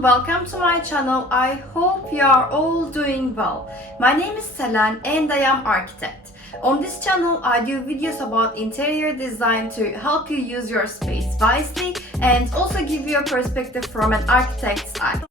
everyone, welcome to my channel. I hope you are all doing well. My name is Selen and I am architect. On this channel I do videos about interior design to help you use your space wisely and also give you a perspective from an architect's eye.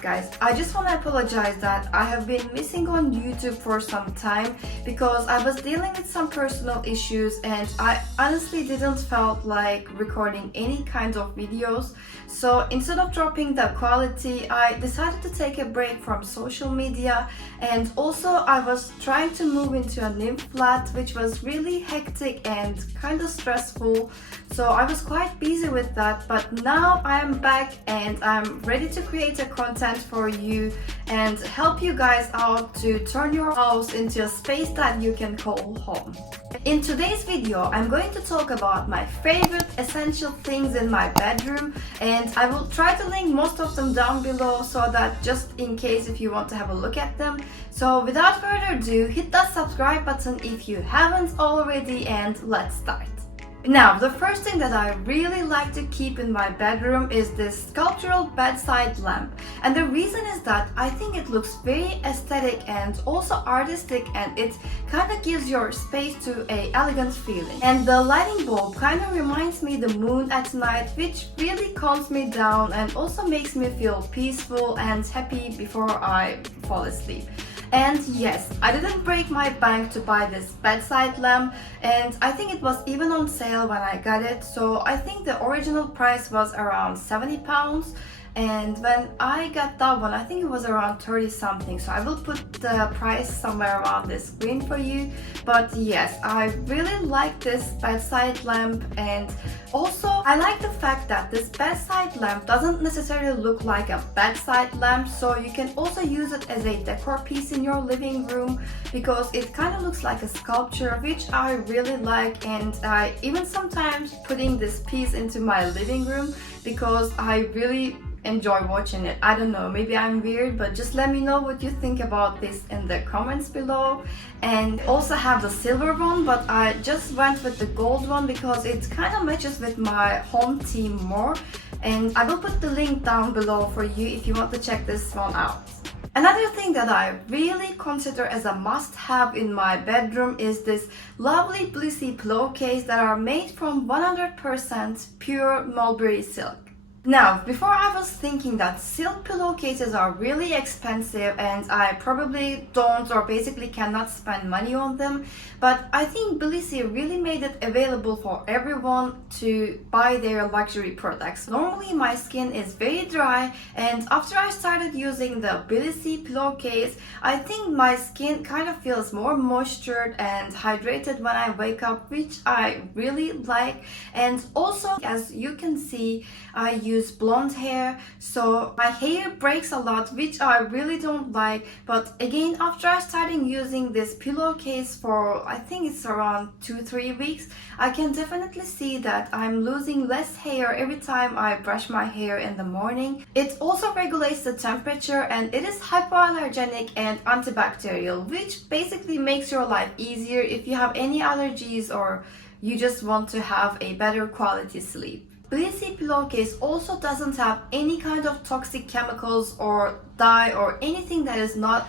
Guys, I just want to apologize that I have been missing on YouTube for some time because I was dealing with some personal issues and I honestly didn't felt like recording any kind of videos. So instead of dropping the quality, I decided to take a break from social media, and also I was trying to move into a new flat which was really hectic and kind of stressful. So I was quite busy with that, but now I am back and I'm ready to create a content for you and help you guys out to turn your house into a space that you can call home. In today's video, I'm going to talk about my favorite essential things in my bedroom, and I will try to link most of them down below so that just in case if you want to have a look at them. So without further ado, hit that subscribe button if you haven't already and let's start. Now, the first thing that I really like to keep in my bedroom is this sculptural bedside lamp. And the reason is that I think it looks very aesthetic and also artistic, and it kind of gives your space to an elegant feeling. And the lighting bulb kind of reminds me the moon at night, which really calms me down and also makes me feel peaceful and happy before I fall asleep. And yes, I didn't break my bank to buy this bedside lamp, and I think it was even on sale when I got it. So I think the original price was around £70, and when I got that one, I think it was around 30 something. So I will put the price somewhere around the screen for you. But yes, I really like this bedside lamp, and also I like the fact that this bedside lamp doesn't necessarily look like a bedside lamp, so you can also use it as a decor piece in your living room because it kind of looks like a sculpture, which I really like. And I even sometimes putting this piece into my living room because I really enjoy watching it. I don't know, maybe I'm weird, but just let me know what you think about this in the comments below. And also have the silver one, but I just went with the gold one because it kind of matches with my home theme more, and I will put the link down below for you if you want to check this one out. Another thing that I really consider as a must-have in my bedroom is this lovely blissy pillowcase that are made from 100% pure mulberry silk. Now, before I was thinking that silk pillowcases are really expensive and I probably don't or basically cannot spend money on them, but I think Blissy really made it available for everyone to buy their luxury products. Normally my skin is very dry, and after I started using the Blissy pillowcase, I think my skin kind of feels more moistured and hydrated when I wake up, which I really like. And also, as you can see, I use blonde hair, so my hair breaks a lot, which I really don't like. But again, after I started using this pillowcase for I think it's around 2-3 weeks, I can definitely see that I'm losing less hair every time I brush my hair in the morning. It also regulates the temperature, and it is hypoallergenic and antibacterial, which basically makes your life easier if you have any allergies or you just want to have a better quality sleep. Blissy pillowcase also doesn't have any kind of toxic chemicals or dye or anything that is not,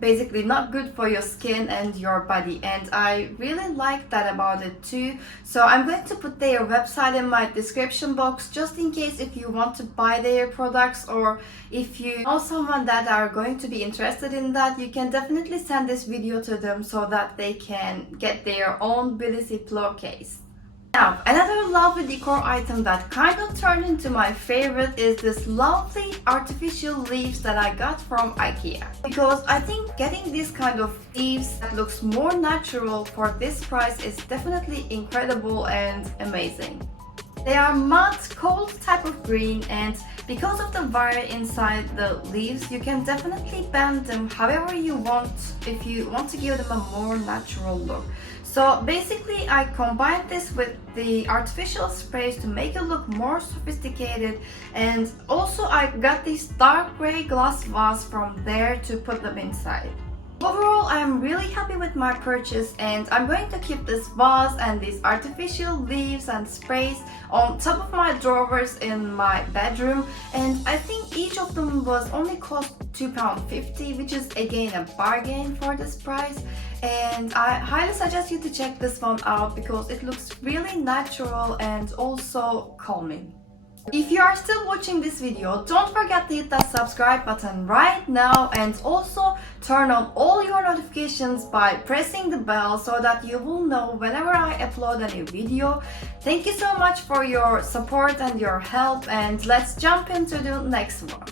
basically not good for your skin and your body, and I really like that about it too. So I'm going to put their website in my description box just in case if you want to buy their products, or if you know someone that are going to be interested in that, you can definitely send this video to them so that they can get their own Blissy pillowcase. Now, another lovely decor item that kind of turned into my favorite is this lovely artificial leaves that I got from IKEA. Because I think getting this kind of leaves that looks more natural for this price is definitely incredible and amazing. They are matte, cold type of green, and because of the wire inside the leaves, you can definitely bend them however you want if you want to give them a more natural look. So basically I combined this with the artificial sprays to make it look more sophisticated, and also I got this dark gray glass vase from there to put them inside. Overall, I'm really happy with my purchase, and I'm going to keep this vase and these artificial leaves and sprays on top of my drawers in my bedroom, and I think each of them was only cost £2.50, which is again a bargain for this price. And I highly suggest you to check this one out because it looks really natural and also calming. If you are still watching this video, don't forget to hit that subscribe button right now, and also turn on all your notifications by pressing the bell so that you will know whenever I upload a new video. Thank you so much for your support and your help, and let's jump into the next one.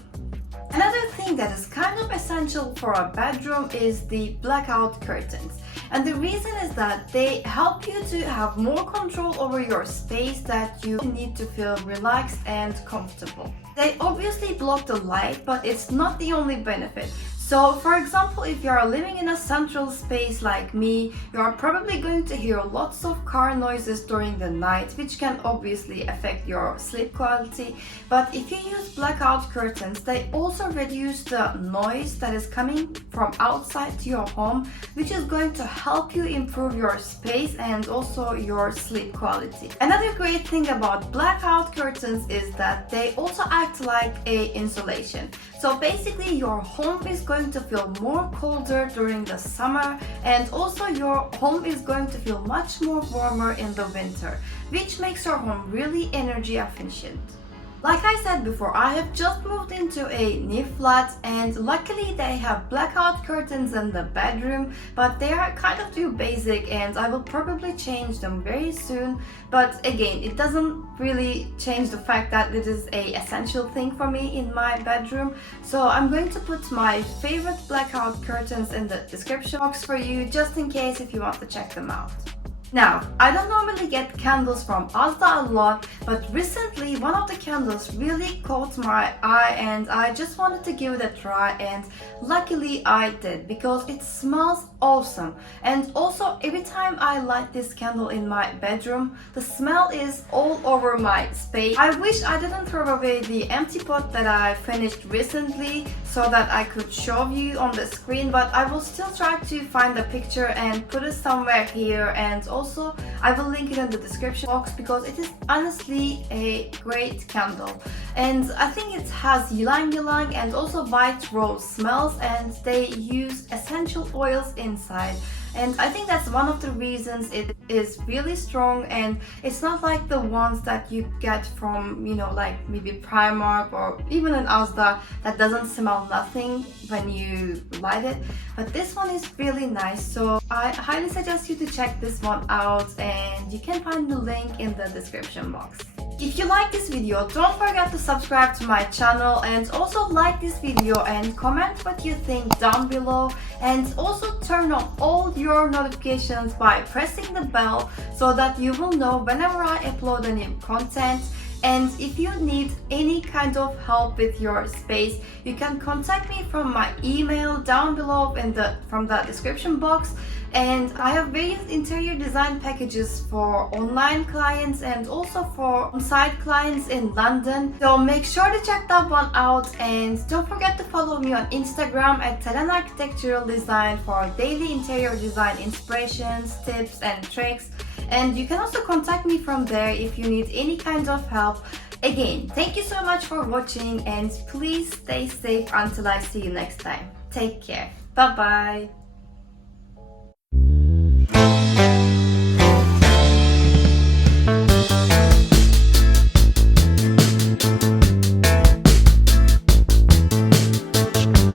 Another thing that is kind of essential for a bedroom is the blackout curtains. And the reason is that they help you to have more control over your space, that you need to feel relaxed and comfortable. They obviously block the light, but it's not the only benefit. So for example, if you are living in a central space like me, you are probably going to hear lots of car noises during the night, which can obviously affect your sleep quality. But if you use blackout curtains, they also reduce the noise that is coming from outside to your home, which is going to help you improve your space and also your sleep quality. Another great thing about blackout curtains is that they also act like a insulation. So basically your home is going to feel more colder during the summer, and also your home is going to feel much more warmer in the winter, which makes your home really energy efficient. Like I said before, I have just moved into a new flat, and luckily they have blackout curtains in the bedroom, but they are kind of too basic and I will probably change them very soon. But again, it doesn't really change the fact that it is an essential thing for me in my bedroom. So I'm going to put my favorite blackout curtains in the description box for you, just in case if you want to check them out. Now, I don't normally get candles from Asda a lot, but recently one of the candles really caught my eye and I just wanted to give it a try, and luckily I did because it smells awesome. And also every time I light this candle in my bedroom, the smell is all over my space. I wish I didn't throw away the empty pot that I finished recently so that I could show you on the screen, but I will still try to find a picture and put it somewhere here, and also I will link it in the description box because it is honestly a great candle. And I think it has ylang ylang and also white rose smells, and they use essential oils inside. And I think that's one of the reasons it is really strong, and it's not like the ones that you get from, you know, like maybe Primark or even in Asda that doesn't smell nothing when you light it. But this one is really nice, so I highly suggest you to check this one out, and you can find the link in the description box. If you like this video, don't forget to subscribe to my channel, and also like this video and comment what you think down below, and also turn on all your notifications by pressing the bell so that you will know whenever I upload a new content. And if you need any kind of help with your space, you can contact me from my email down below from the description box. And I have various interior design packages for online clients and also for on-site clients in London. So make sure to check that one out, and don't forget to follow me on Instagram at selenarchitecturaldesign for daily interior design inspirations, tips and tricks. And you can also contact me from there if you need any kind of help. Again, thank you so much for watching, and please stay safe until I see you next time. Take care. Bye bye.